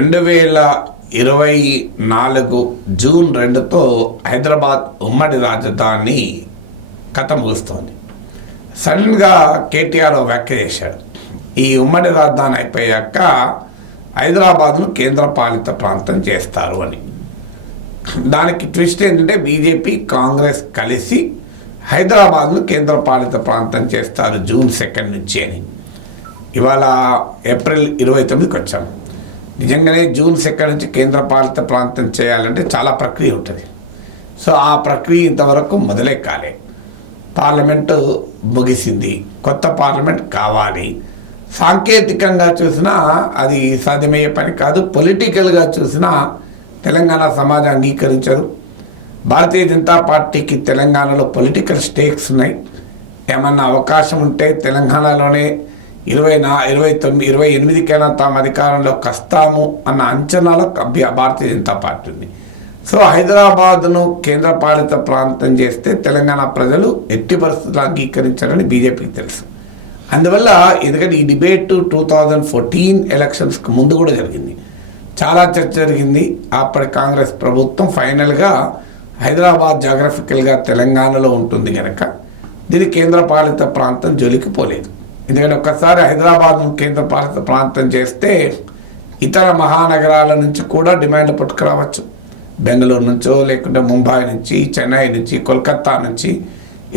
2024 June 2తో హైదరాబాద్ ఉమ్మడి రాజధాని కథ ముగుస్తోంది. సడన్గా కేటీఆర్ వ్యాఖ్య చేశాడు. ఈ ఉమ్మడి రాజధాని అయిపోయాక హైదరాబాద్ను కేంద్రపాలిత ప్రాంతం చేస్తారు అని. దానికి ట్విస్ట్ ఏంటంటే బీజేపీ కాంగ్రెస్ కలిసి హైదరాబాద్ను కేంద్రపాలిత ప్రాంతం చేస్తారు జూన్ 2 నుంచి అని. ఇవాళ ఏప్రిల్ 29కి వచ్చాము. నిజంగానే జూన్ 2 నుంచి కేంద్రపాలిత ప్రాంతం చేయాలంటే చాలా ప్రక్రియ ఉంటుంది. సో ఆ ప్రక్రియ ఇంతవరకు మొదలే కాలే. పార్లమెంటు ముగిసింది, కొత్త పార్లమెంట్ కావాలి. సాంకేతికంగా చూసినా అది సాధ్యమయ్యే పని కాదు. పొలిటికల్గా చూసినా తెలంగాణ సమాజం అంగీకరించదు. భారతీయ జనతా పార్టీకి తెలంగాణలో పొలిటికల్ స్టేక్స్ ఉన్నాయి. ఏమన్నా అవకాశం ఉంటే తెలంగాణలోనే 28కైనా తాము అధికారంలోకి వస్తాము అన్న అంచనాలో భారతీయ జనతా పార్టీ ఉంది. సో హైదరాబాద్ను కేంద్రపాలిత ప్రాంతం చేస్తే తెలంగాణ ప్రజలు ఎట్టి పరిస్థితులు అంగీకరించారని బీజేపీకి తెలుసు. అందువల్ల ఎందుకంటే ఈ డిబేట్ 2014 ఎలక్షన్స్కి ముందు కూడా జరిగింది, చాలా చర్చ జరిగింది. అప్పటి కాంగ్రెస్ ప్రభుత్వం ఫైనల్గా హైదరాబాద్ జాగ్రఫికల్గా తెలంగాణలో ఉంటుంది కనుక దీని కేంద్రపాలిత ప్రాంతం జోలికి పోలేదు. ఎందుకంటే ఒక్కసారి హైదరాబాద్ను కేంద్రపాలిత ప్రాంతం చేస్తే ఇతర మహానగరాల నుంచి కూడా డిమాండ్ పట్టుకురావచ్చు. బెంగళూరు నుంచో, లేకుంటే ముంబై నుంచి, చెన్నై నుంచి, కోల్కతా నుంచి,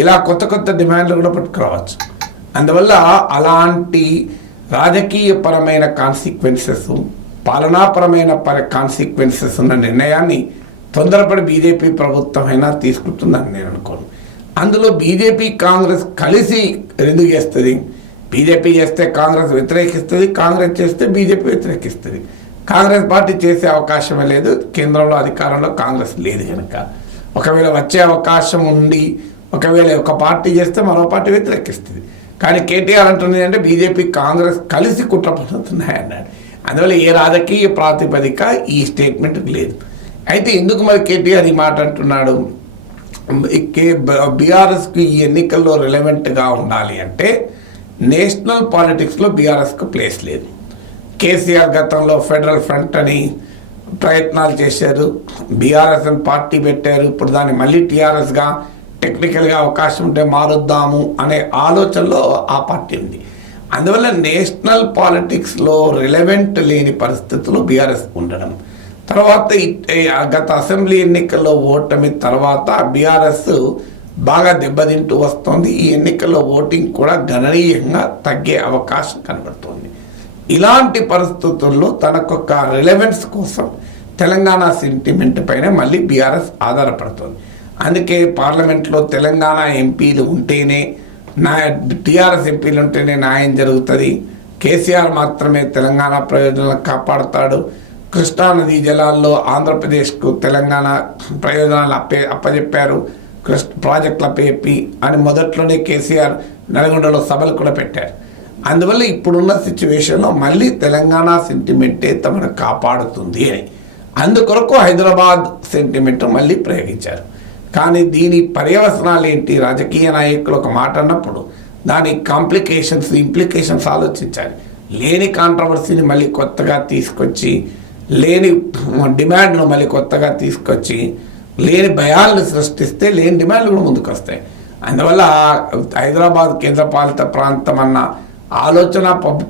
ఇలా కొత్త కొత్త డిమాండ్లు కూడా పట్టుకురావచ్చు. అందువల్ల అలాంటి రాజకీయపరమైన కాన్సిక్వెన్సెస్, పాలనాపరమైన కాన్సిక్వెన్సెస్ ఉన్న నిర్ణయాన్ని తొందరపడి బీజేపీ ప్రభుత్వం అయినా తీసుకుంటుందని నేను అనుకోను. అందులో బీజేపీ కాంగ్రెస్ కలిసి ఎందుకు చేస్తుంది? బీజేపీ చేస్తే కాంగ్రెస్ వ్యతిరేకిస్తుంది, కాంగ్రెస్ చేస్తే బీజేపీ వ్యతిరేకిస్తుంది. కాంగ్రెస్ పార్టీ చేసే అవకాశమే లేదు. కేంద్రంలో అధికారంలో కాంగ్రెస్ లేదు కనుక ఒకవేళ వచ్చే అవకాశం ఉండి ఒకవేళ ఒక పార్టీ చేస్తే మరో పార్టీ వ్యతిరేకిస్తుంది. కానీ కేటీఆర్ అంటుంది అంటే బీజేపీ కాంగ్రెస్ కలిసి కుట్ర పడుతున్నాయి అన్నాడు. అందువల్ల ఏ రాజకీయ ప్రాతిపదిక ఈ స్టేట్మెంట్ లేదు. అయితే ఎందుకు మరి కేటీఆర్ ఈ మాట అంటున్నాడు? బీఆర్ఎస్కి ఈ ఎన్నికల్లో రిలవెంట్గా ఉండాలి అంటే నేషనల్ పాలిటిక్స్లో బీఆర్ఎస్కు ప్లేస్ లేదు. కేసీఆర్ గతంలో ఫెడరల్ ఫ్రంట్ అని ప్రయత్నాలు చేశారు, బీఆర్ఎస్ అని పార్టీ పెట్టారు. ఇప్పుడు దాన్ని మళ్ళీ టీఆర్ఎస్గా టెక్నికల్గా అవకాశం ఉంటే మారుద్దాము అనే ఆలోచనలో ఆ పార్టీ ఉంది. అందువల్ల నేషనల్ పాలిటిక్స్లో రిలవెంట్ లేని పరిస్థితుల్లో బీఆర్ఎస్ ఉండడం, తర్వాత గత అసెంబ్లీ ఎన్నికల్లో ఓటమి తర్వాత బీఆర్ఎస్ బాగా దెబ్బతింటూ వస్తుంది. ఈ ఎన్నికల్లో ఓటింగ్ కూడా గణనీయంగా తగ్గే అవకాశం కనబడుతుంది. ఇలాంటి పరిస్థితుల్లో తనకొక రిలవెన్స్ కోసం తెలంగాణ సెంటిమెంట్ పైన మళ్ళీ బీఆర్ఎస్ ఆధారపడుతుంది. అందుకే పార్లమెంట్లో తెలంగాణ ఎంపీలు ఉంటేనే టీఆర్ఎస్ ఎంపీలు ఉంటేనే న్యాయం జరుగుతుంది. కేసీఆర్ మాత్రమే తెలంగాణ ప్రయోజనాలను కాపాడుతాడు. కృష్ణానదీ జలాల్లో ఆంధ్రప్రదేశ్కు తెలంగాణ ప్రయోజనాలు అప్పచెప్పారు, ప్రాజెక్టులు అప్పచెప్పి అని మొదట్లోనే కేసీఆర్ నల్గొండలో సభలు కూడా పెట్టారు. అందువల్ల ఇప్పుడున్న సిచ్యువేషన్లో మళ్ళీ తెలంగాణ సెంటిమెంటే తమను కాపాడుతుంది అని అందుకొరకు హైదరాబాద్ సెంటిమెంట్ మళ్ళీ ప్రయోగించారు. కానీ దీని పర్యవసనాలు ఏంటి? రాజకీయ నాయకులు ఒక మాట అన్నప్పుడు దాని కాంప్లికేషన్స్, ఇంప్లికేషన్స్ ఆలోచించాలి. లేని కాంట్రవర్సీని మళ్ళీ కొత్తగా తీసుకొచ్చి, లేని డిమాండ్ను మళ్ళీ కొత్తగా తీసుకొచ్చి, లేని భయాలను సృష్టిస్తే లేని డిమాండ్లు కూడా ముందుకు వస్తాయి. అందువల్ల హైదరాబాద్ కేంద్రపాలిత ప్రాంతం అన్న ఆలోచన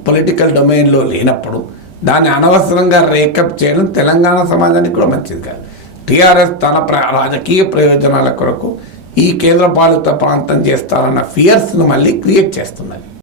పొలిటికల్ డొమైన్లో లేనప్పుడు దాన్ని అనవసరంగా రేకప్ చేయడం తెలంగాణ సమాజానికి కూడా మంచిది కాదు. టీఆర్ఎస్ తన రాజకీయ ప్రయోజనాల కొరకు ఈ కేంద్రపాలిత ప్రాంతం చేస్తారన్న ఫియర్స్ను మళ్ళీ క్రియేట్ చేస్తున్నది.